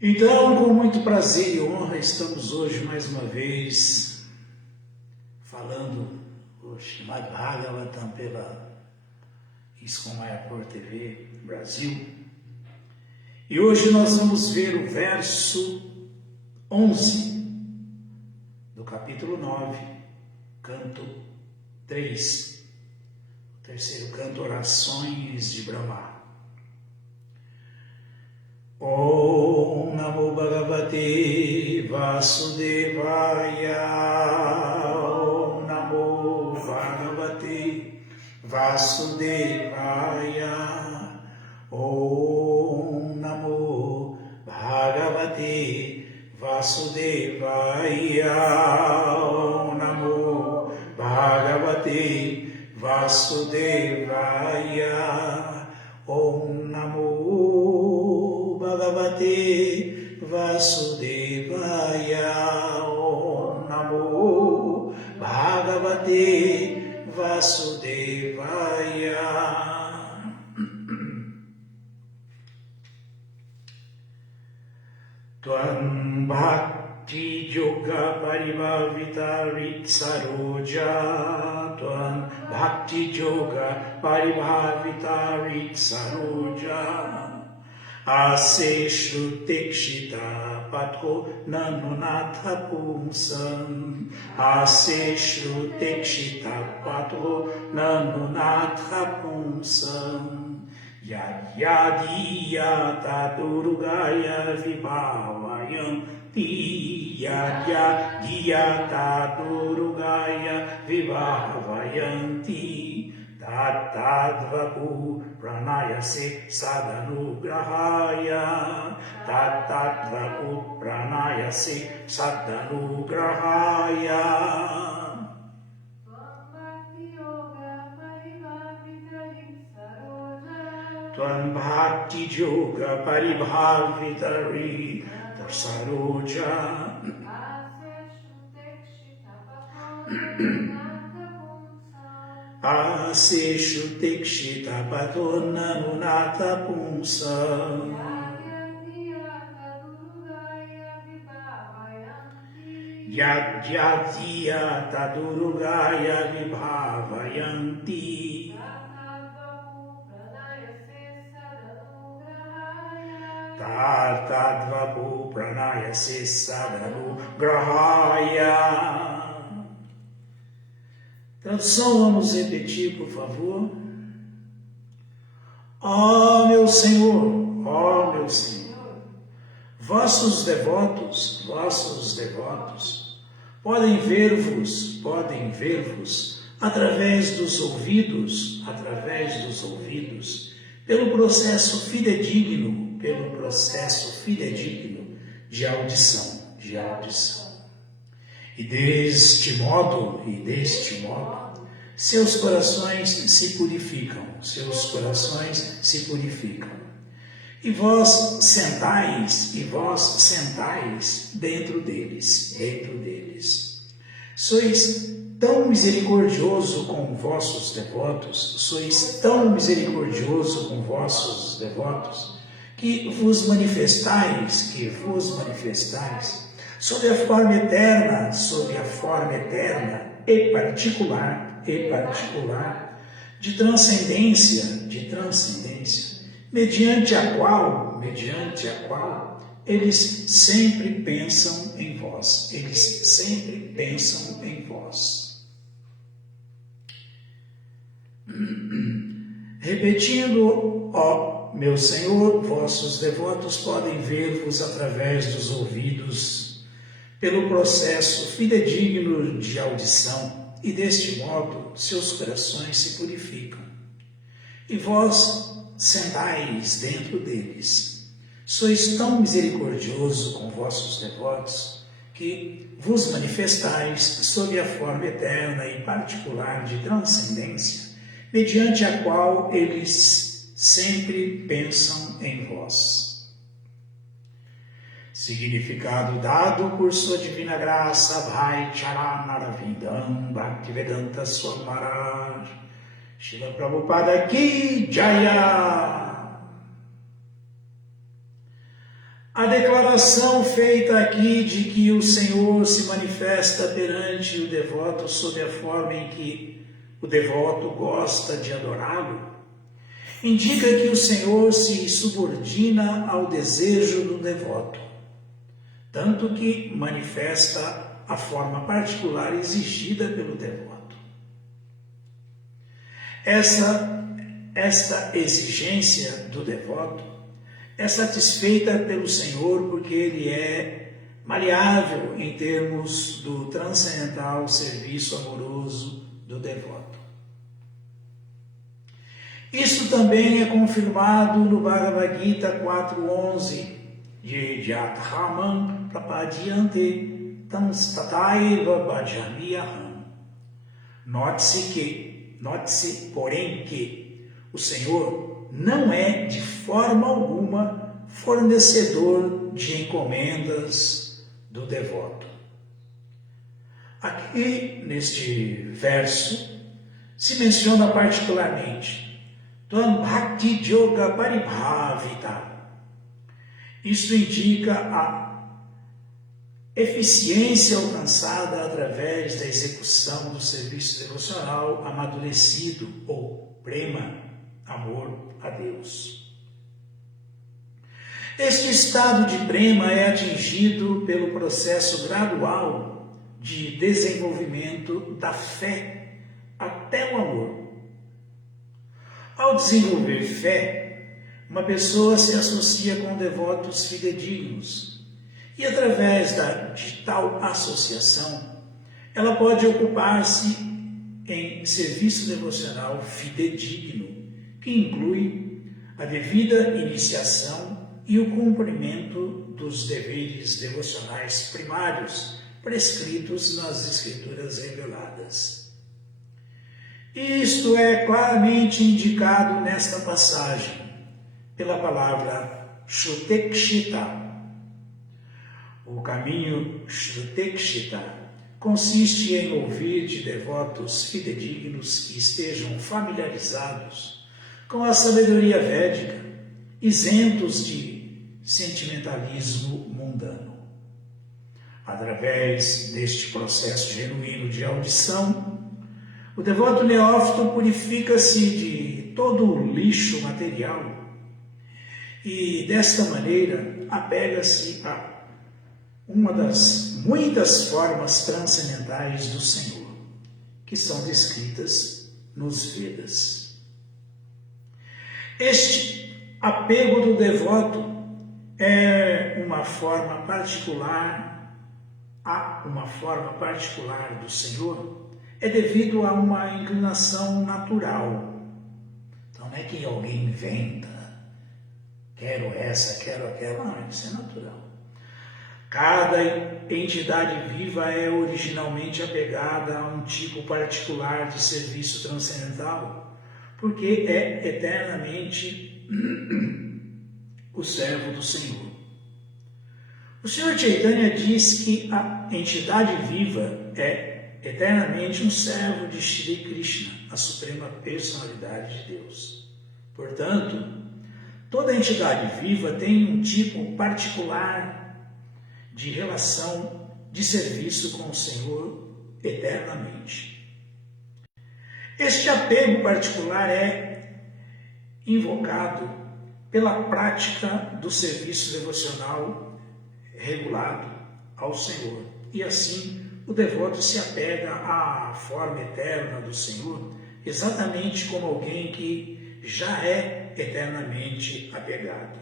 Então, com muito prazer e honra, estamos hoje mais uma vez falando o Srimad Bhagavatam pela ISKCON Mayapur TV Brasil. E hoje nós vamos ver o verso 11 do capítulo 9, canto 3, o terceiro canto, Orações de Brahma. Om Namo Bhagavate Vasudevaya. Om Namo Bhagavate Vasudevaya. Om Namo Bhagavate Vasudevaya. Om Namo Bhagavate Vasudevaya. Om Namo Bhagavate Vasudevaya. Om Namo Bhagavate Vasudevaya. Tvam Bhakti Yoga Paribhavita Ritsaroja. Tvam Bhakti Yoga Paribhavita Ritsaroja. Ase Shrutekshita Patko Nanunatha Pumsam. Ase Shrutekshita Patko Nanunatha Pumsam. Yadyadiyata Durgaya Vibhavayanti. Yadyadiyata Durgaya Vibhavayanti. Tattadvaku pranayase sadanugrahaya. Tattadvaku pranayase sadanugrahaya. Tvam Bhakti Yoga Paribhavita Rita Saroja. Ase Shrutekshita Pato Nanunatha Pumsam. Yadyadiyata Durgaya Vibhavayanti. Tattadvaku pranayase sadanugrahaya. Tradução, vamos repetir, por favor. Ó meu Senhor, vossos devotos, podem ver-vos através dos ouvidos, pelo processo fidedigno de audição. E deste modo, seus corações se purificam. E vós sentais dentro deles. Sois tão misericordioso com vossos devotos, que vos manifestais sob a forma eterna e particular de transcendência, mediante a qual eles sempre pensam em vós. Repetindo, ó meu Senhor, vossos devotos podem ver-vos através dos ouvidos, pelo processo fidedigno de audição, e deste modo seus corações se purificam. E vós sentais dentro deles. Sois tão misericordioso com vossos devotos, que vos manifestais sob a forma eterna e particular de transcendência, mediante a qual eles sempre pensam em vós. Significado dado por sua divina graça, Bhai Charanarvindam Bhaktivedanta Swami Maharaj, Srila Prabhupada Ki Jaya. A declaração feita aqui de que o Senhor se manifesta perante o devoto sob a forma em que o devoto gosta de adorá-lo, indica que o Senhor se subordina ao desejo do devoto, tanto que manifesta a forma particular exigida pelo devoto. Esta exigência do devoto é satisfeita pelo Senhor porque ele é maleável em termos do transcendental serviço amoroso do devoto. Isso também é confirmado no Bhagavad Gita 4.11, de Jathaman Prapadyante Tanstataiva Bhajami Aham. Note-se, porém, que o Senhor não é de forma alguma fornecedor de encomendas do devoto. Aqui, neste verso, se menciona particularmente Tvam Bhakti Yoga Paribhavita. Isso indica a eficiência alcançada através da execução do serviço devocional amadurecido ou prema, amor a Deus. Este estado de prema é atingido pelo processo gradual de desenvolvimento da fé até o amor. Ao desenvolver fé, uma pessoa se associa com devotos fidedignos e, através de tal associação, ela pode ocupar-se em serviço devocional fidedigno, que inclui a devida iniciação e o cumprimento dos deveres devocionais primários prescritos nas Escrituras reveladas. Isto é claramente indicado nesta passagem, pela palavra Shrutekshita. O caminho Shrutekshita consiste em ouvir de devotos fidedignos que estejam familiarizados com a sabedoria védica, isentos de sentimentalismo mundano. Através deste processo genuíno de audição, o devoto neófito purifica-se de todo o lixo material e, desta maneira, apega-se a uma das muitas formas transcendentais do Senhor, que são descritas nos Vedas. Este apego do devoto é uma forma particular do Senhor, é devido a uma inclinação natural. Então não é que alguém inventa, quero essa, quero aquela, não, isso é natural. Cada entidade viva é originalmente apegada a um tipo particular de serviço transcendental, porque é eternamente o servo do Senhor. O Senhor Chaitanya diz que a entidade viva é eternamente um servo de Shri Krishna, a suprema personalidade de Deus. Portanto, toda entidade viva tem um tipo particular de relação de serviço com o Senhor eternamente. Este apego particular é invocado pela prática do serviço devocional regulado ao Senhor. E assim, o devoto se apega à forma eterna do Senhor, exatamente como alguém que já é eternamente apegado.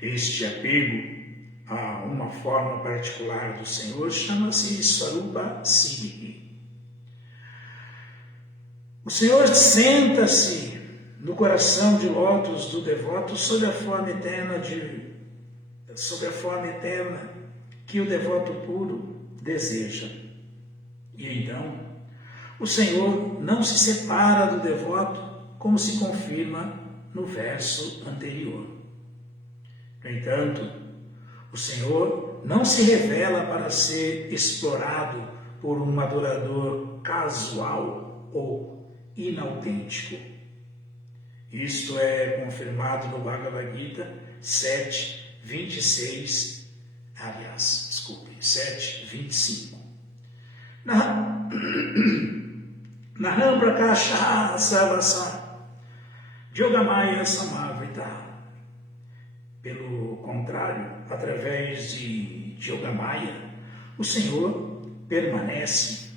Este apego a uma forma particular do Senhor chama-se Swarupa Siddhi. O Senhor senta-se no coração de lótus do devoto sob a forma eterna que o devoto puro deseja. E então, o Senhor não se separa do devoto, como se confirma no verso anterior. No entanto, o Senhor não se revela para ser explorado por um adorador casual ou inautêntico. Isto é confirmado no Bhagavad Gita 7:25. Naham Prakasha Sarvasa Yogamaya Samavita. Pelo contrário, através de Yogamaya, o Senhor permanece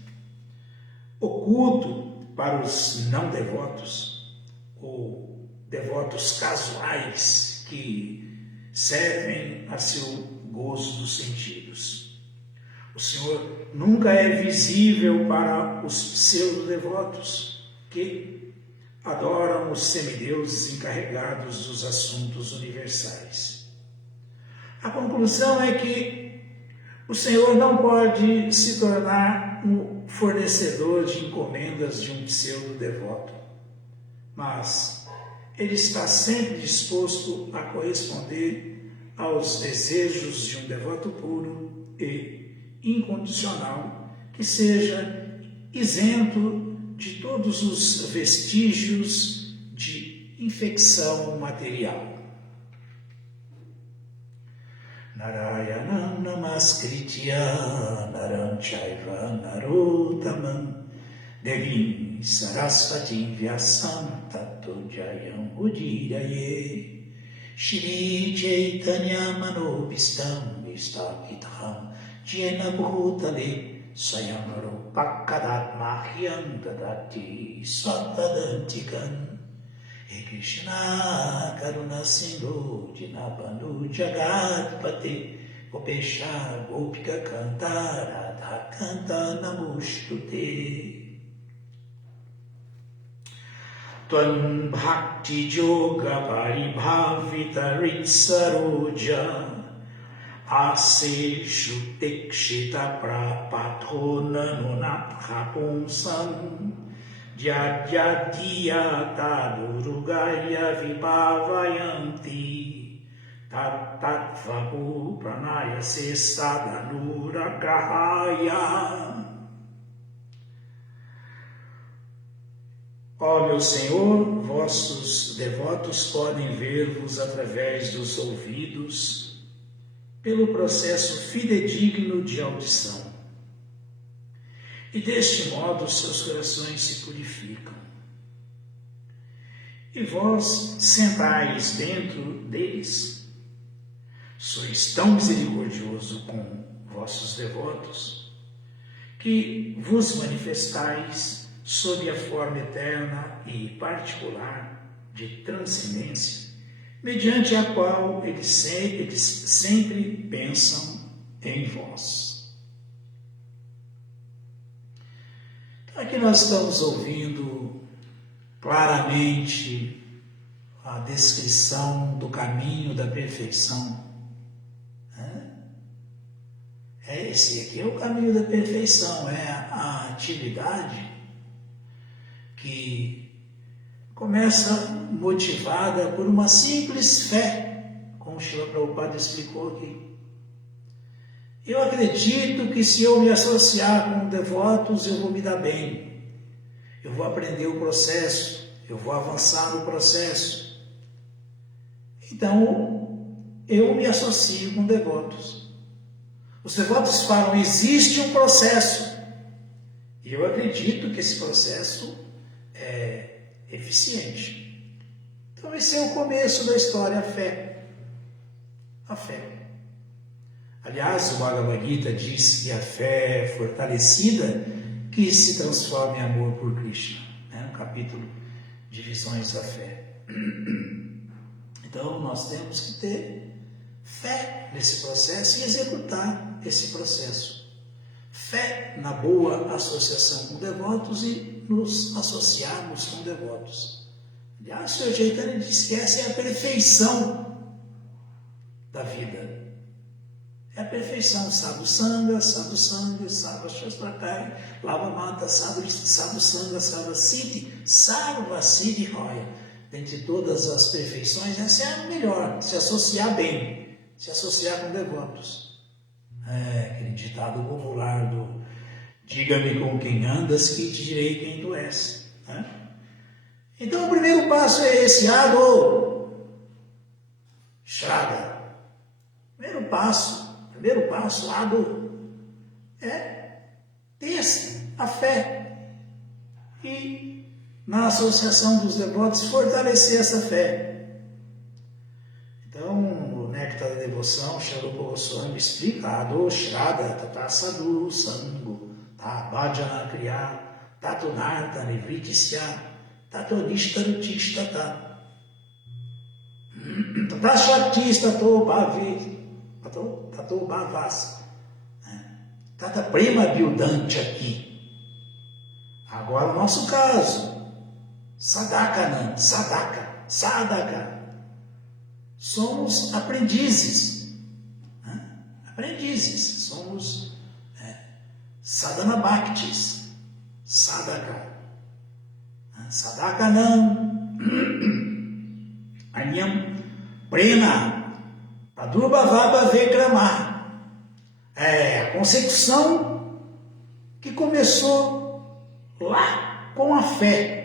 oculto para os não devotos ou devotos casuais que servem a seu gozo dos sentidos. O Senhor nunca é visível para os seus devotos que adoram os semideuses encarregados dos assuntos universais. A conclusão é que o Senhor não pode se tornar um fornecedor de encomendas de um pseudo-devoto, mas ele está sempre disposto a corresponder aos desejos de um devoto puro e incondicional, que seja isento de todos os vestígios de infecção material. Narayanam namaskritya naram chaiva narottamam devim sarasvatim vyasam tato jayam udiraye Shri Chaitanya manobhistam vistapitham jena bhutale swayam rupakadatmahyam dadati swatadantikam He Krishna Karuna Sindhu Dinabandhu Jagatpate Gopesha Gopika Kanta Radha Kanta Namostute Tvam Bhakti Yoga Paribhavita Ritsaroja Ase Shutekshita Prapatona Nonatha Pumsam Jajadiyata Durugaya Vibhavayanti Tattvaku Pranaya Sesadanura Grahaya. Ó meu Senhor, vossos devotos podem ver-vos através dos ouvidos pelo processo fidedigno de audição. E deste modo seus corações se purificam. E vós sentais dentro deles, sois tão misericordioso com vossos devotos, que vos manifestais sob a forma eterna e particular de transcendência, mediante a qual eles sempre pensam em vós. Aqui nós estamos ouvindo claramente a descrição do caminho da perfeição. Esse aqui é o caminho da perfeição, é a atividade que começa motivada por uma simples fé, como o Srila Prabhupada explicou aqui. Eu acredito que se eu me associar com devotos, eu vou me dar bem. Eu vou aprender o processo, eu vou avançar no processo. Então, eu me associo com devotos. Os devotos falam, existe um processo. E eu acredito que esse processo é eficiente. Então, esse é o começo da história, a fé. A fé. Aliás, o Bhagavad Gita diz que a fé é fortalecida que se transforma em amor por Krishna, no capítulo de visões da fé. Então, nós temos que ter fé nesse processo e executar esse processo. Fé na boa associação com devotos e nos associarmos com devotos. Aliás, o Sr. Chaitanya diz que essa é a perfeição da vida. É a perfeição, Sadhu Sangha, Sarva Shastrakaya, Lava Mata, Sadhu Sangha, Sarva Siddhi, Sarva Siddhi Roya. Dentre todas as perfeições, essa é a melhor, se associar bem, se associar com devotos. Aquele ditado popular do diga-me com quem andas que te direi quem tu és. Então o primeiro passo é esse, Ado Shraddha. Primeiro passo, Ado, é ter a fé e na associação dos devotos fortalecer essa fé. Então, no Néctar da Devoção, Sharupa Goswami explica Ado Shraddha Tata Sadhu Sango Bhajana Kriya Tato Narta Nivritisya Tato Nishtarutistata Tata Shaktis Tato Bhavi Tato Bhavas Tata Prema Bildante aqui. Agora o nosso caso, Sadaka. Somos aprendizes, somos sadhana bhaktis, sadaka, sadakanam, anyam, prema, padurubhavava vekrama. A consecução que começou lá com a fé,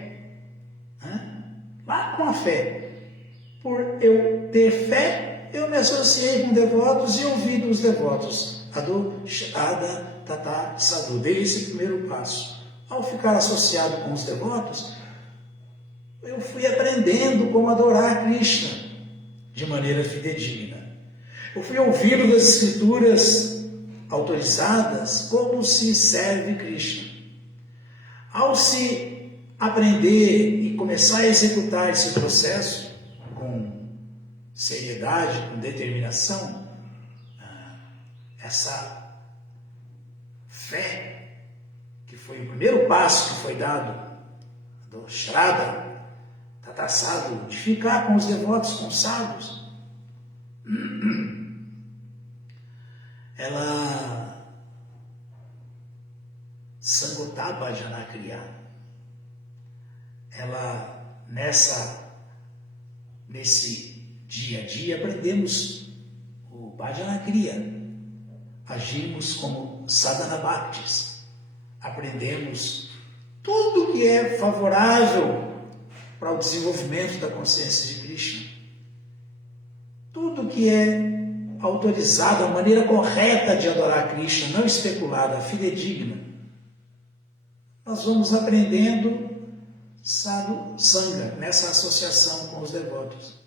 Por eu ter fé, eu me associei com devotos e ouvi dos devotos. Ado Shraddha Tata Sadhu. Dei esse primeiro passo. Ao ficar associado com os devotos, eu fui aprendendo como adorar Krishna de maneira fidedigna. Eu fui ouvindo das escrituras autorizadas como se serve Krishna. Ao se aprender e começar a executar esse processo com seriedade, com determinação, essa fé, que foi o primeiro passo que foi dado do Shraddha Tata Sadhu, de ficar com os devotos, com os sábios, ela Sangota Bhajana Kriya. Ela, nesse dia a dia, aprendemos o Bhajana Kriya. Agimos como sadhana bhaktis. Aprendemos tudo que é favorável para o desenvolvimento da consciência de Krishna. Tudo que é autorizado, a maneira correta de adorar Krishna, não especulada, fidedigna. Nós vamos aprendendo sadhu sangha, nessa associação com os devotos.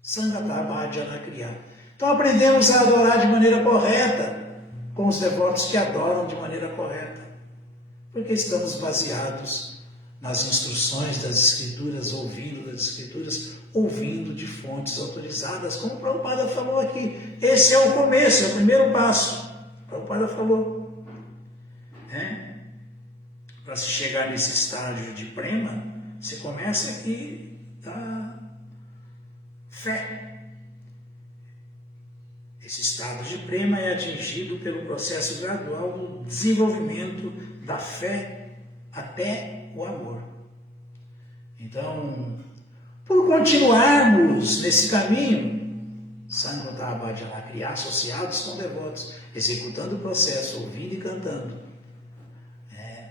Sangata Bhajana Kriya. Então aprendemos a adorar de maneira correta com os devotos que adoram de maneira correta, porque estamos baseados nas instruções das Escrituras, ouvindo de fontes autorizadas, como o Prabhupada falou aqui. Esse é o começo, é o primeiro passo. O Prabhupada falou. Para se chegar nesse estágio de prema, você começa aqui da fé. Esse estado de prema é atingido pelo processo gradual do desenvolvimento da fé até o amor. Então, por continuarmos nesse caminho, Sangota Bhajana Kriya, associados com devotos, executando o processo, ouvindo e cantando,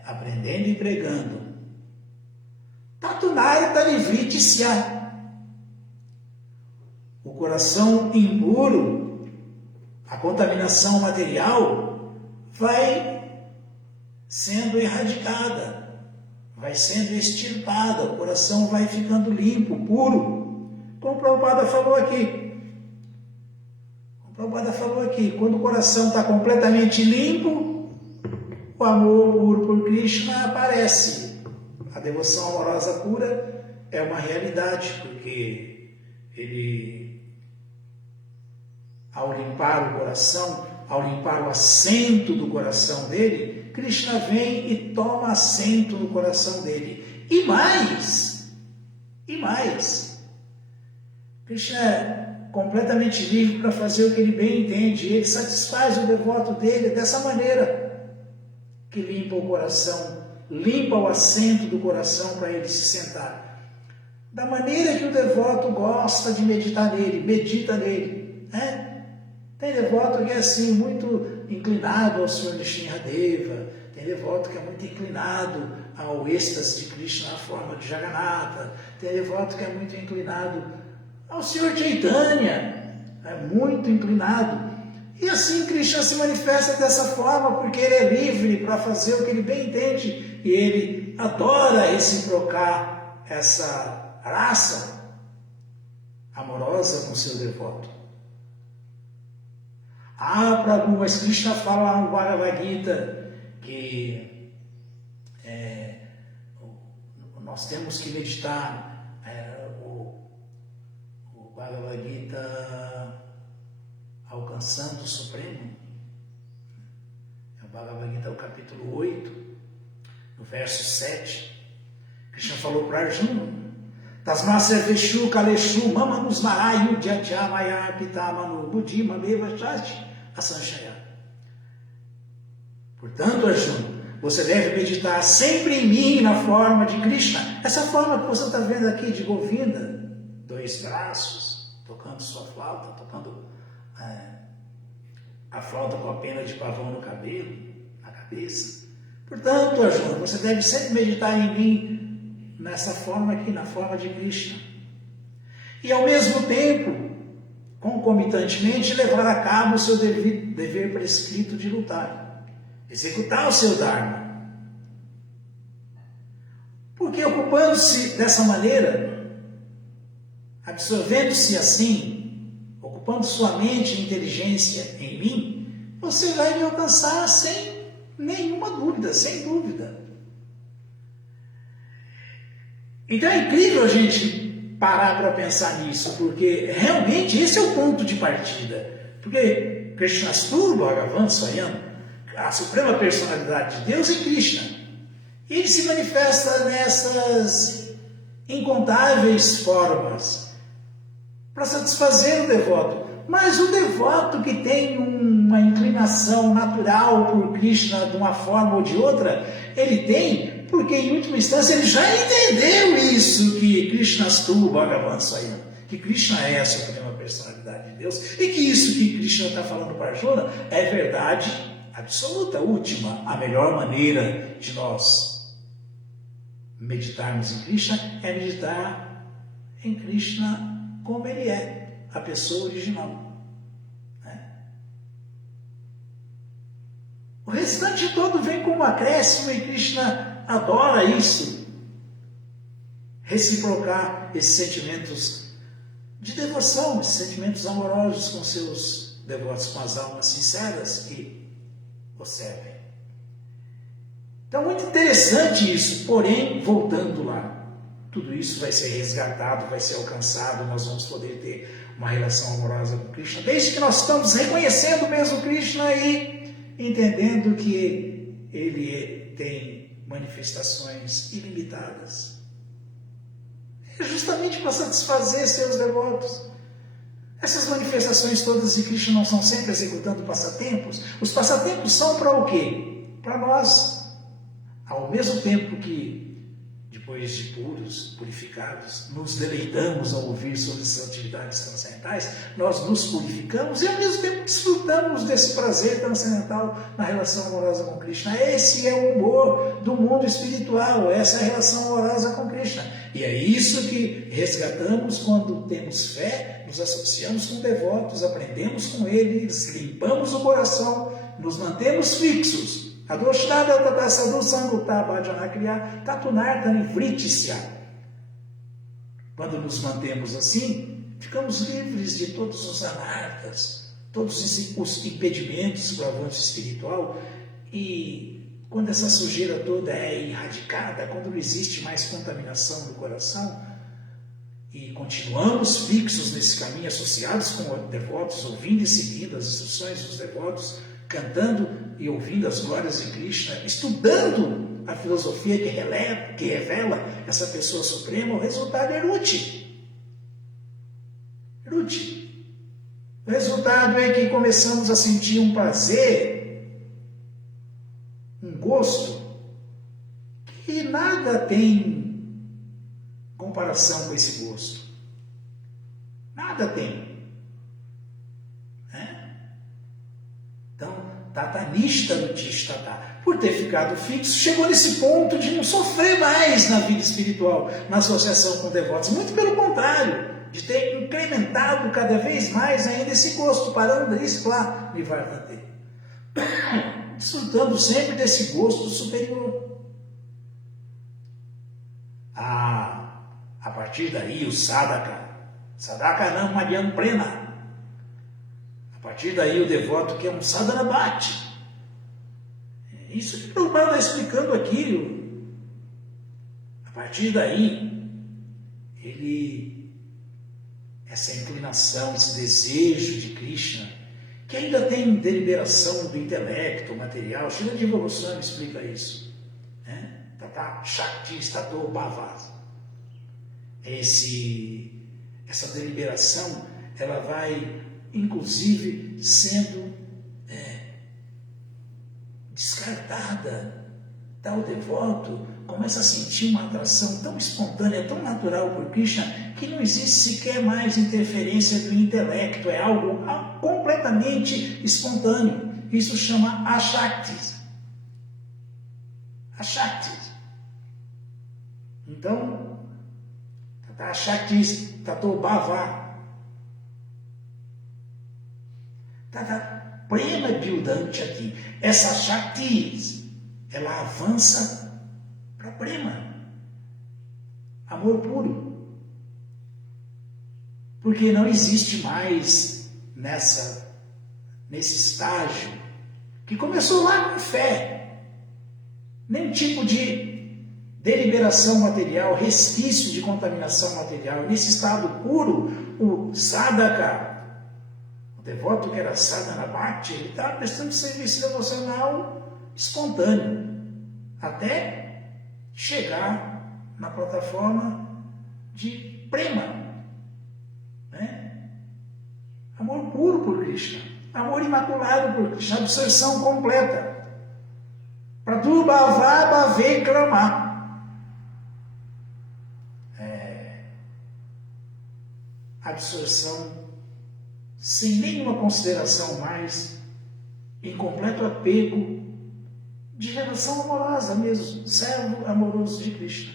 aprendendo e pregando, Tatunarta Nivritisya, o coração impuro, a contaminação material vai sendo erradicada, vai sendo extirpada, o coração vai ficando limpo, puro, como o Prabhupada falou aqui. Quando o coração está completamente limpo, o amor puro por Krishna aparece. A devoção amorosa pura é uma realidade, porque ele, ao limpar o coração, ao limpar o assento do coração dele, Krishna vem e toma assento no coração dele. E mais, Krishna é completamente livre para fazer o que ele bem entende. Ele satisfaz o devoto dele dessa maneira, que limpa o coração, limpa o assento do coração para ele se sentar. Da maneira que o devoto gosta de meditar nele, medita nele. Tem devoto que é assim, muito inclinado ao Senhor Nrsimhadeva, tem devoto que é muito inclinado ao êxtase de Krishna na forma de Jagannatha, tem devoto que é muito inclinado ao Senhor Chaitanya, é muito inclinado. E assim Krishna se manifesta dessa forma, porque ele é livre para fazer o que ele bem entende, e ele adora reciprocar essa raça amorosa com seu devoto. Prabhu, mas Krishna fala no Bhagavad Gita que nós temos que meditar o Bhagavad Gita alcançando o Supremo. O Bhagavad Gita, o capítulo 8, no verso 7. Krishna falou para Arjuna: Tasmasya Veshu Kaleshu Mamanus Narayu Dhyatya Pitamanu Buddhima Meva Shasti Asanshaya. Portanto, Arjuna, você deve meditar sempre em mim na forma de Krishna. Essa forma que você está vendo aqui de Govinda, 2 braços, tocando sua flauta, tocando a flauta com a pena de pavão no cabelo, na cabeça. Portanto, Arjuna, você deve sempre meditar em mim nessa forma aqui, na forma de Krishna. E ao mesmo tempo, concomitantemente, levar a cabo o seu dever prescrito de lutar. Executar o seu Dharma. Porque ocupando-se dessa maneira, absorvendo-se assim, ocupando sua mente e inteligência em mim, você vai me alcançar sem nenhuma dúvida, sem dúvida. Então é incrível a gente parar para pensar nisso, porque realmente esse é o ponto de partida. Porque Krishnastu Bhagavan Swayam, a suprema personalidade de Deus, é Krishna. E ele se manifesta nessas incontáveis formas para satisfazer o devoto. Mas o devoto que tem uma inclinação natural por Krishna de uma forma ou de outra, ele tem, porque em última instância ele já entendeu isso, que Krishnastu Bhagavan Swayam, que Krishna é a suprema personalidade de Deus, e que isso que Krishna está falando para Arjuna é verdade absoluta, última. A melhor maneira de nós meditarmos em Krishna é meditar em Krishna como ele é, a pessoa original. O restante todo vem como acréscimo e Krishna adora isso. Reciprocar esses sentimentos de devoção, esses sentimentos amorosos com seus devotos, com as almas sinceras que o servem. Então, muito interessante isso, porém, voltando lá, tudo isso vai ser resgatado, vai ser alcançado, nós vamos poder ter uma relação amorosa com Krishna, desde que nós estamos reconhecendo mesmo Krishna e entendendo que ele tem manifestações ilimitadas. É justamente para satisfazer seus devotos. Essas manifestações todas de Krishna não são sempre executando passatempos. Os passatempos são para o quê? Para nós, ao mesmo tempo que, depois de puros, purificados, nos deleitamos ao ouvir sobre essas atividades transcendentais, nós nos purificamos e ao mesmo tempo desfrutamos desse prazer transcendental na relação amorosa com Krishna. Esse é o humor do mundo espiritual, essa é a relação amorosa com Krishna. E é isso que resgatamos quando temos fé, nos associamos com devotos, aprendemos com eles, limpamos o coração, nos mantemos fixos. Adoshnada tatasadu sanguta bhajanakriya tatunartani vritisya. Quando nos mantemos assim, ficamos livres de todos os anartas, todos os impedimentos para o avanço espiritual. E quando essa sujeira toda é erradicada, quando não existe mais contaminação do coração, e continuamos fixos nesse caminho, associados com devotos, ouvindo e seguindo as instruções dos devotos, cantando e ouvindo as glórias de Krishna, estudando a filosofia que revela essa pessoa suprema, o resultado é Ruti. Ruti. O resultado é que começamos a sentir um prazer, um gosto, que nada tem comparação com esse gosto. Nada tem. Então, Anishtadutistata, por ter ficado fixo, chegou nesse ponto de não sofrer mais na vida espiritual, na associação com devotos. Muito pelo contrário, de ter incrementado cada vez mais ainda esse gosto, parando isso lá, Nivartate, desfrutando sempre desse gosto superior. A partir daí o sadhaka não Madhyam Prena, a partir daí o devoto que é um sadhana bhakti. Isso que o Prabhupada está explicando aqui. A partir daí, essa inclinação, esse desejo de Krishna, que ainda tem deliberação do intelecto material, Srila Jiva Goswami explica isso. Tata Shakti Stato Bhavas. Essa deliberação, ela vai, inclusive, sendo descartada. Tal devoto começa a sentir uma atração tão espontânea, tão natural por Krishna, que não existe sequer mais interferência do intelecto, é algo completamente espontâneo. Isso chama Ashakti. Ashakti. Então, Ashakti Tato Bhava. Prema Bildante aqui. Essa Shakti, ela avança para Prema. Amor puro. Porque não existe mais nesse estágio que começou lá com fé. Nenhum tipo de deliberação material, resquício de contaminação material. Nesse estado puro, o sadhaka, o devoto que era sadhana bhakti, ele está prestando serviço devocional espontâneo, até chegar na plataforma de prema, amor puro por Krishna, amor imaculado por Krishna, absorção completa. Pradurбhava Bhave Krama. Absorção sem nenhuma consideração mais, em completo apego, de relação amorosa mesmo, servo amoroso de Krishna.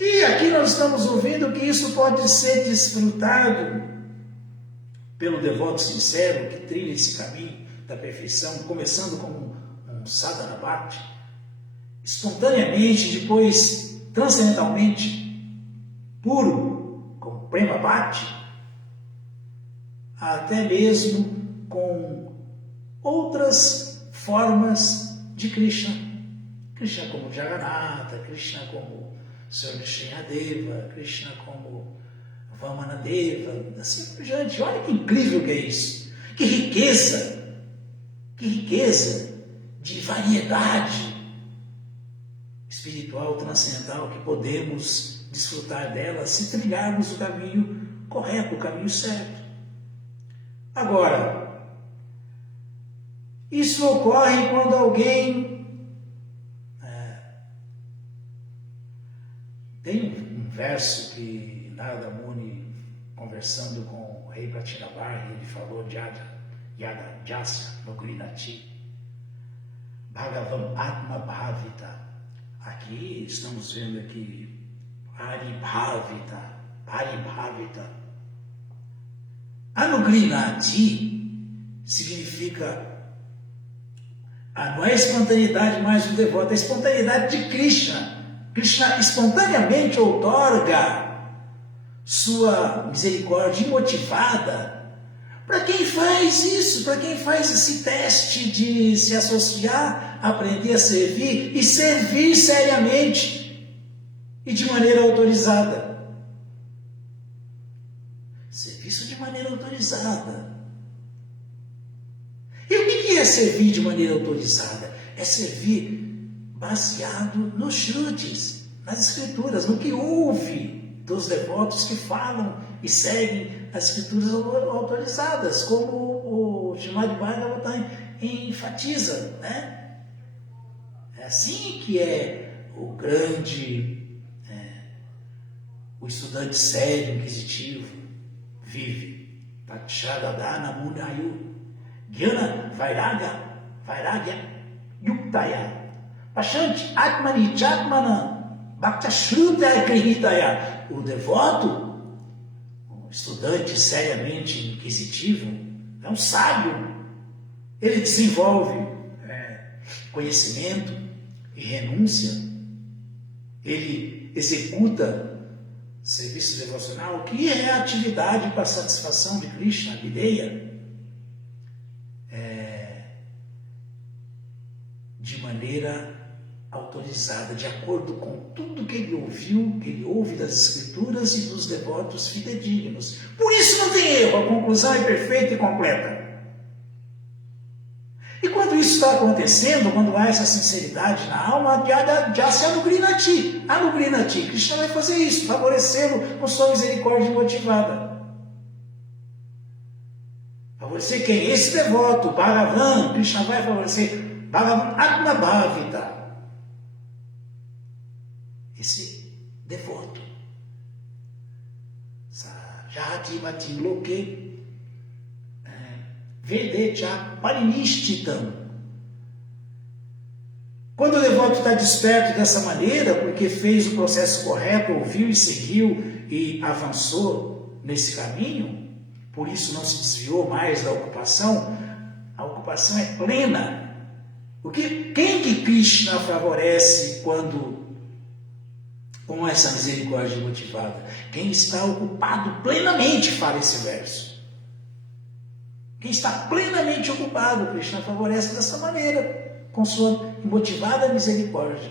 E aqui nós estamos ouvindo que isso pode ser desfrutado pelo devoto sincero que trilha esse caminho da perfeição, começando como um sadhana bhakti, espontaneamente, depois transcendentalmente puro, como prema bhakti, até mesmo com outras formas de Krishna. Krishna como Jagannatha, Krishna como Sr. Nrsimhadeva, Krishna como Vamanadeva, assim por diante. Olha que incrível que é isso. Que riqueza de variedade espiritual, transcendental, que podemos desfrutar dela se trilharmos o caminho correto, o caminho certo. Agora, isso ocorre quando alguém tem um verso que Narada Muni, conversando com o rei Pratinabarri, ele falou de Yada Jasya no Grinati, Bhagavam Atma Bhavita. Aqui estamos vendo aqui Paribhavita. Anugrinati significa, não é a espontaneidade mais do devoto, é a espontaneidade de Krishna. Krishna espontaneamente outorga sua misericórdia imotivada para quem faz isso, para quem faz esse teste de se associar, aprender a servir e servir seriamente e de maneira autorizada. Serviço de maneira autorizada. E o que é servir de maneira autorizada? É servir baseado nos Shrutis, nas Escrituras, no que ouve dos devotos que falam e seguem as Escrituras autorizadas, como o Srimad Bhagavatam enfatiza, É assim que é o grande, o estudante sério, inquisitivo, vive. Tatshadadana Munayu, Gyana Vairaga Vairagya Yuktaya, Pashanti Atmani Chatmana, Bhakta Shruta Krihitaya. O devoto, o estudante seriamente inquisitivo, é um sábio. Ele desenvolve conhecimento e renúncia. Ele executa serviço devocional, que é a atividade para a satisfação de Krishna, a videia, de maneira autorizada, de acordo com tudo que ele ouviu, que ele ouve das Escrituras e dos devotos fidedignos. Por isso não tem erro, a conclusão é perfeita e completa. E quando isso está acontecendo, quando há essa sinceridade na alma, já se anugrina-ti. Anugrina-ti. Krishna vai fazer isso, favorecê-lo com sua misericórdia motivada. Favorecer quem? Esse devoto, Bhagavan. Krishna vai favorecer Bhagavan Atmabhavita. Esse devoto. Jati Mati Loke Vedecha Parinishtitam. Quando o devoto está desperto dessa maneira, porque fez o processo correto, ouviu e seguiu e avançou nesse caminho, por isso não se desviou mais da ocupação, a ocupação é plena. Quem que Krishna favorece com essa misericórdia motivada? Quem está ocupado plenamente, fala esse verso. Quem está plenamente ocupado, Krishna favorece dessa maneira, com sua motivada misericórdia.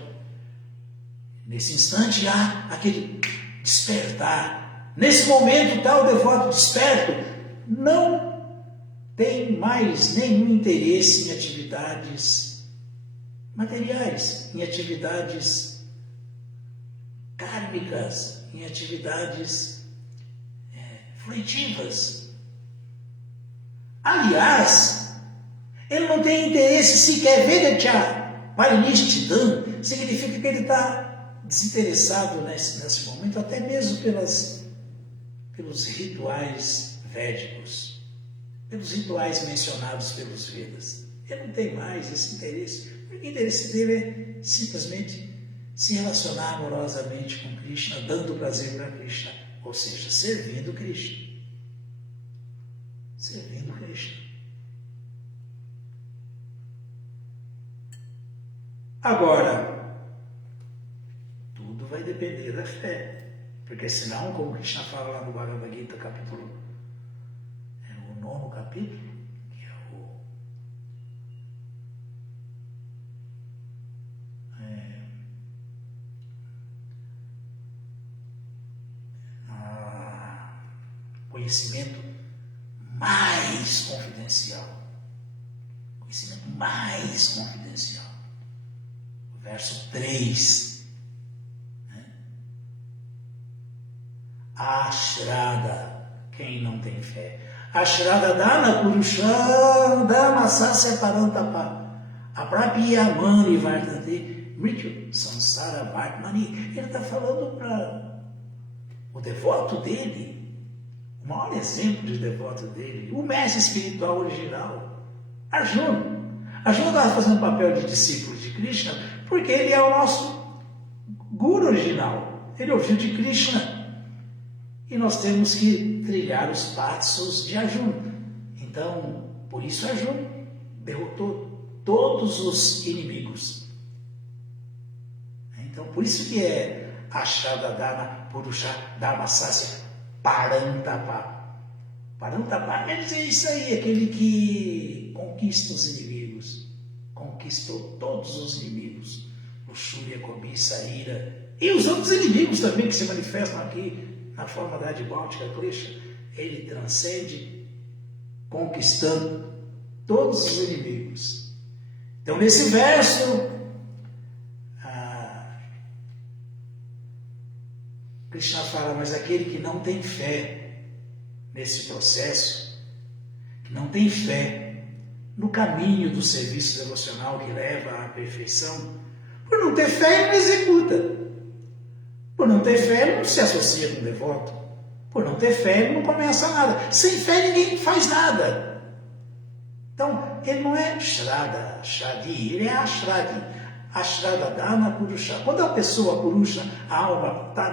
Nesse instante há aquele despertar. Nesse momento tal devoto desperto não tem mais nenhum interesse em atividades materiais, em atividades kármicas, em atividades fruitivas. Aliás, ele não tem interesse sequer. Vedecha Parinishtitam significa que ele está desinteressado nesse momento, até mesmo pelos rituais védicos, pelos rituais mencionados pelos Vedas. Ele não tem mais esse interesse. O interesse dele é simplesmente se relacionar amorosamente com Krishna, dando prazer para Krishna, ou seja, servindo Krishna. Servindo Krishna. Agora, tudo vai depender da fé, porque senão, como Krishna fala lá no Bhagavad Gita, capítulo, o 9º capítulo, que é conhecimento mais confidencial. Conhecimento mais confidencial. O verso 3. Ashrada, quem não tem fé. Ashrada dana purusha dana sasya parantapa. Aprapyamani vartante mrityu samsara vartmani. Ele está falando para o devoto dele, o maior exemplo de devoto dele, o mestre espiritual original, Arjuna. Arjuna estava fazendo o papel de discípulo de Krishna porque ele é o nosso guru original. Ele ouviu de Krishna e nós temos que trilhar os passos de Arjuna. Então, por isso Arjuna derrotou todos os inimigos. Então, por isso que é Ashadadana Purusha Dharma Sasya Parantapa. Parantapa quer dizer isso aí, aquele que conquista os inimigos. Conquistou todos os inimigos. Luxúria, cobiça, ira. E os outros inimigos também que se manifestam aqui na forma da Adibáltica Klesha. Ele transcende, conquistando todos os inimigos. Então, nesse verso, Krishna fala, mas aquele que não tem fé nesse processo, que não tem fé no caminho do serviço devocional que leva à perfeição, por não ter fé, ele não executa. Por não ter fé, ele não se associa com o devoto. Por não ter fé, ele não começa nada. Sem fé, ninguém faz nada. Então, ele não é Shraddha, Shradi, ele é Ashradi. Ashradadana Purusha. Quando a pessoa Purusha, a alma, está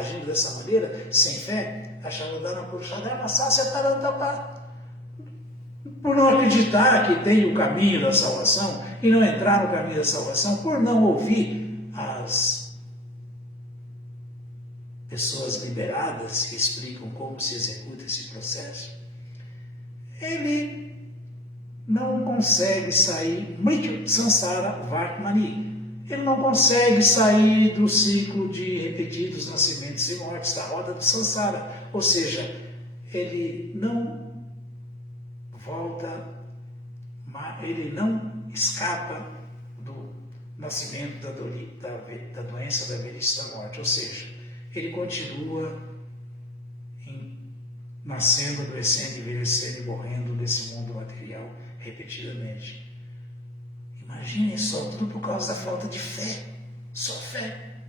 agindo dessa maneira, sem fé, Ashradadana Purusha Dharma Sasya Tarantapa. Por não acreditar que tem o caminho da salvação e não entrar no caminho da salvação, por não ouvir as pessoas liberadas que explicam como se executa esse processo, ele não consegue sair, Mrityu Sansara Vartmani, ele não consegue sair do ciclo de repetidos nascimentos e mortes, da roda do Sansara, ou seja, ele não volta, ele não escapa do nascimento da doença, da velhice, da morte, ou seja, ele continua nascendo, adoecendo, envelhecendo e morrendo nesse mundo material repetidamente. Imaginem só, tudo por causa da falta de fé, só fé.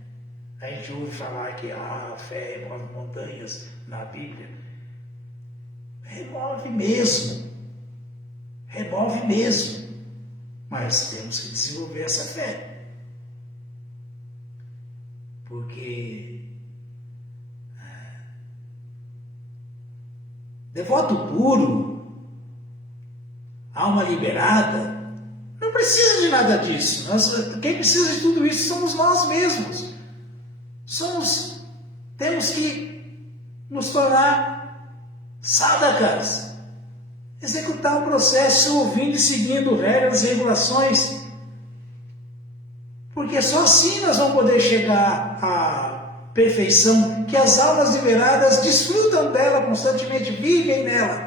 A gente ouve falar que a fé remove montanhas na Bíblia. Remove mesmo, mas temos que desenvolver essa fé, porque devoto puro, alma liberada, não precisa de nada disso. Quem precisa de tudo isso somos nós mesmos. Temos que nos tornar sadhakas, executar o processo ouvindo e seguindo regras e regulações, porque só assim nós vamos poder chegar à perfeição, que as almas liberadas desfrutam dela constantemente, vivem nela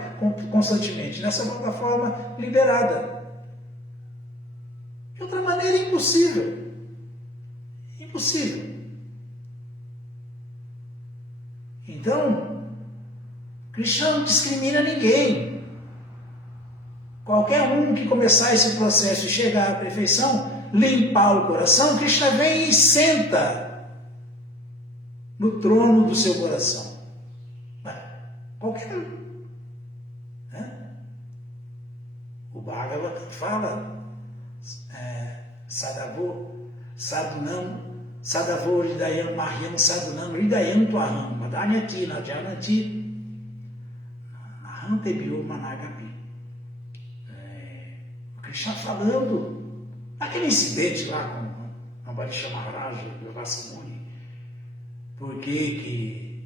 constantemente, nessa plataforma liberada. De outra maneira, impossível. Impossível. Então, Krishna não discrimina ninguém. Qualquer um que começar esse processo e chegar à perfeição, limpar o coração, Krishna vem e senta no trono do seu coração. Qualquer um. O Bhagavatam fala, Sadavo, Sadunam, Sadavo Hridayam Mahyam Sadunam Hridayam Tuaham Madanyati Najanati Naham Tebio Managapi. O Krishna falando aquele incidente lá com Ambarisha Maharaja, do Vasamuni, por que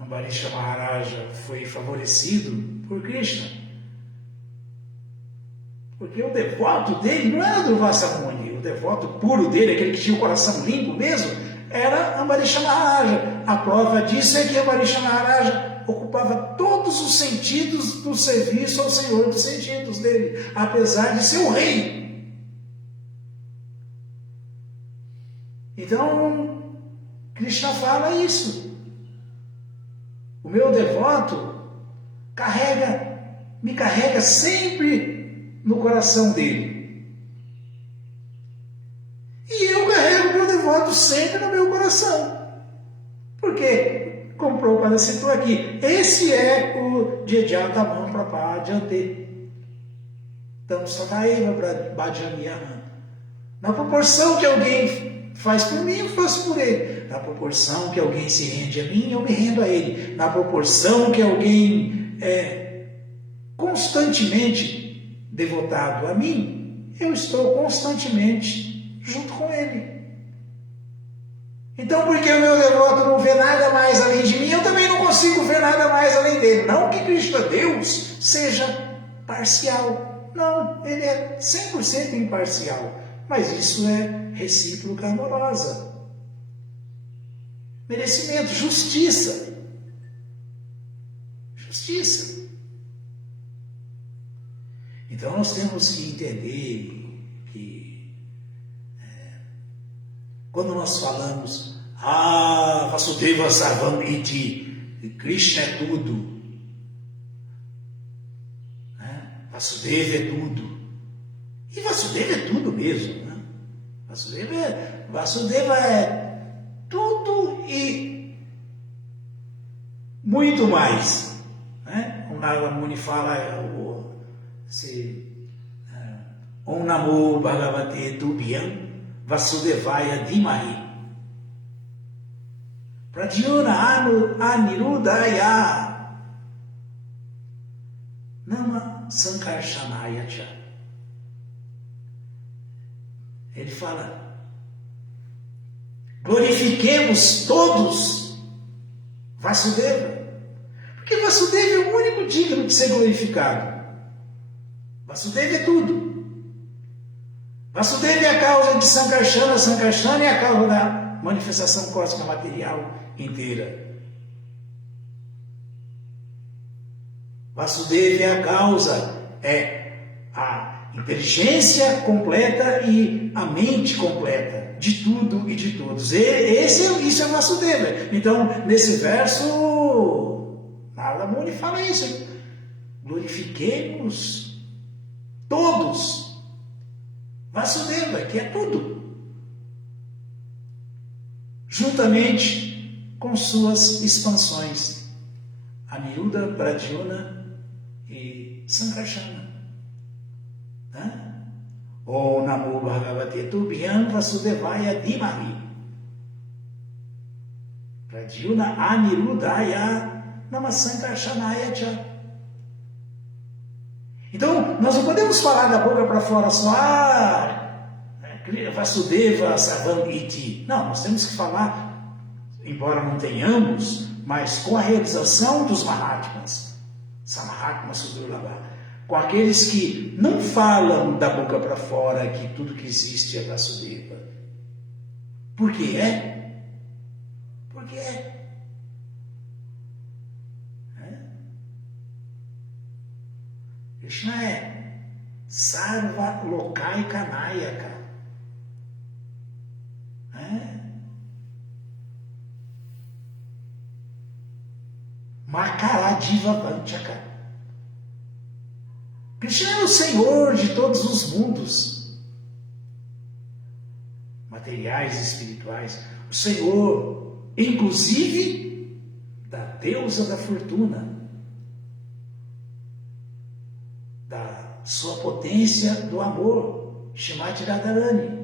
Ambarisha Maharaja foi favorecido por Krishna? Porque o devoto dele não era do Vasamuni, o devoto puro dele, aquele que tinha o coração limpo mesmo, era Ambarisha Maharaja. A prova disso é que Ambarisha Maharaja ocupava todos os sentidos do serviço ao Senhor dos sentidos dele, apesar de ser o rei. Então, Krishna fala isso. O meu devoto me carrega sempre no coração dele. E eu carrego meu devoto sempre no meu coração. Por quê? Como o Prabhupada citou aqui, esse é o Jejataman Prapadyante. Então, Sadaiva Bhajamyaham. Na proporção que alguém faz por mim, eu faço por ele. Na proporção que alguém se rende a mim, eu me rendo a ele. Na proporção que alguém é constantemente devotado a mim, eu estou constantemente junto com ele. Então, porque o meu devoto não vê nada mais além de mim, eu também não consigo ver nada mais além dele. Não que Krishna, Deus, seja parcial. Não, ele é 100% imparcial. Mas isso é recíproca amorosa. Merecimento, justiça. Justiça. Então nós temos que entender que quando nós falamos Vasudeva Sarvam Iti, Krishna é tudo, Vasudeva é tudo, e Vasudeva é tudo mesmo, né? Vasudeva é tudo e muito mais, né? Como Narada Muni fala Om Namo Bhagavate Tubhyam Vasudevaya Dhimahi Pradyumna Anirudaya Nama Sankarshanaya Cha. Ele fala: glorifiquemos todos Vasudeva, porque Vasudeva é o único digno de ser glorificado. Vasudeva é tudo. Vasudeva é a causa de Sankarsana, Sankarsana é a causa da manifestação cósmica material inteira. Vasudeva é a causa, é a inteligência completa e a mente completa de tudo e de todos. Isso é Vasudeva. Então, nesse verso, Narada Muni fala isso. Glorifiquemos todos Vasudeva, que é tudo, juntamente com suas expansões, Aniruddha, Pradyumna e Sankarsana. Om Namo Bhagavate Tubhyam Vasudevaya Dhimahi Pradyumna Aniruddhaya Nama Sankarshanaya Cha. Então, nós não podemos falar da boca para fora só Vasudeva Sarvam Iti. Não, nós temos que falar, embora não tenhamos, mas com a realização dos Mahatmas, Samahatma Sudurlabha, com aqueles que não falam da boca para fora que tudo que existe é Vasudeva. Por que é? Porque é. Krishna é Sarva Lokaika Nayaka. Makaradiva Vanchaka. Krishna é o Senhor de todos os mundos, materiais e espirituais. O Senhor, inclusive, da deusa da fortuna, da sua potência do amor, Shrimati Radharani.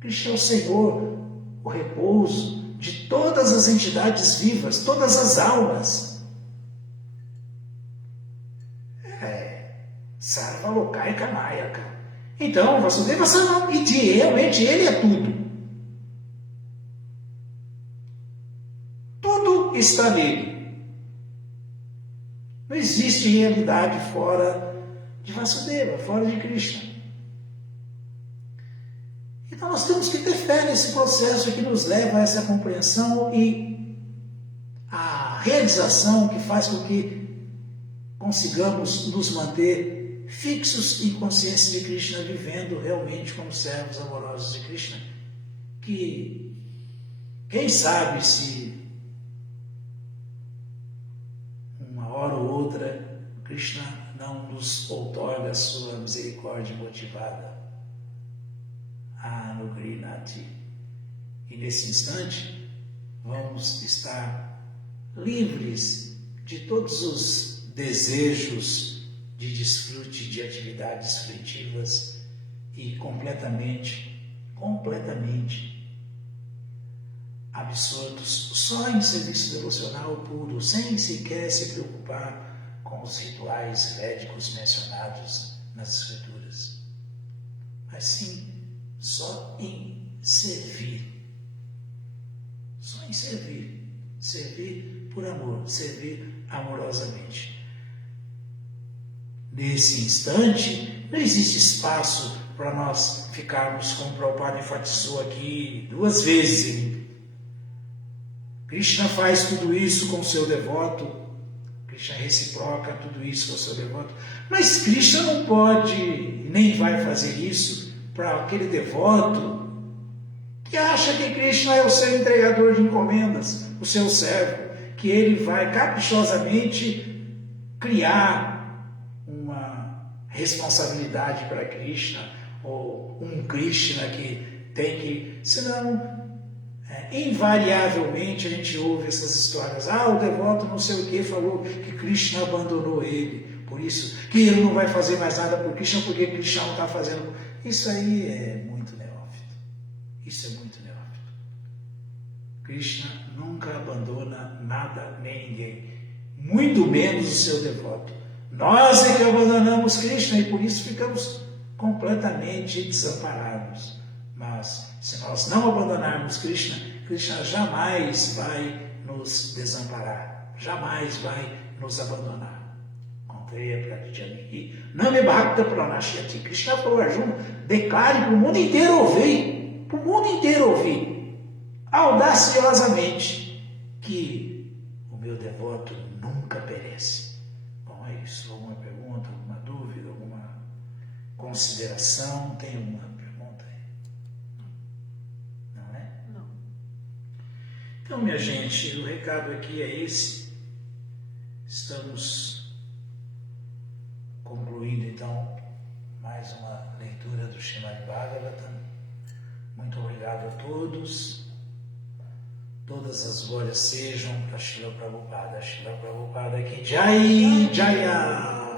Krishna é o Senhor, o repouso de todas as entidades vivas, todas as almas. Sarva Lokaika Nayaka. Então, Vasudeva Sarvam Iti, realmente ele é tudo. Tudo está nele. Não existe realidade fora de Vasudeva, fora de Krishna. Então nós temos que ter fé nesse processo que nos leva a essa compreensão e a realização que faz com que consigamos nos manter fixos em consciência de Krishna, vivendo realmente como servos amorosos de Krishna. Que, quem sabe se uma hora ou outra Krishna não nos outorga a sua misericórdia motivada. Anugrinati. E nesse instante vamos estar livres de todos os desejos de desfrute de atividades frutivas e completamente absortos só em serviço devocional puro, sem sequer se preocupar com os rituais védicos mencionados nas Escrituras, mas sim só em servir. Só em servir. Servir por amor, servir amorosamente. Nesse instante, não existe espaço para nós ficarmos, como o Prabhupada enfatizou aqui 2 vezes. Krishna faz tudo isso com o seu devoto, Krishna reciproca tudo isso com o seu devoto, mas Krishna não pode, nem vai fazer isso para aquele devoto que acha que Krishna é o seu entregador de encomendas, o seu servo, que ele vai caprichosamente criar uma responsabilidade para Krishna, ou um Krishna que tem que... Senão, Invariavelmente a gente ouve essas histórias. O devoto não sei o que falou que Krishna abandonou ele, por isso que ele não vai fazer mais nada por Krishna porque Krishna não está fazendo. Isso aí é muito neófito. Isso é muito neófito. Krishna nunca abandona nada nem ninguém, muito menos o seu devoto. Nós é que abandonamos Krishna e por isso ficamos completamente desamparados. Mas se nós não abandonarmos Krishna, Krishna jamais vai nos desamparar, jamais vai nos abandonar. Contreia Pratyaniki, Name Bhakta Pranashyati. Krishna falou a Arjuna, declare para o mundo inteiro ouvir, para o mundo inteiro ouvir, audaciosamente, que o meu devoto nunca perece. Bom, é isso. Alguma pergunta, alguma dúvida, alguma consideração? Tem uma pergunta aí? Não é? Não. Então, minha gente, o recado aqui é esse. Estamos concluindo, então, mais uma leitura do Srimad Bhagavatam. Muito obrigado a todos. Todas as glórias sejam para Srila Prabhupada. Srila Prabhupada que Jai Jaya!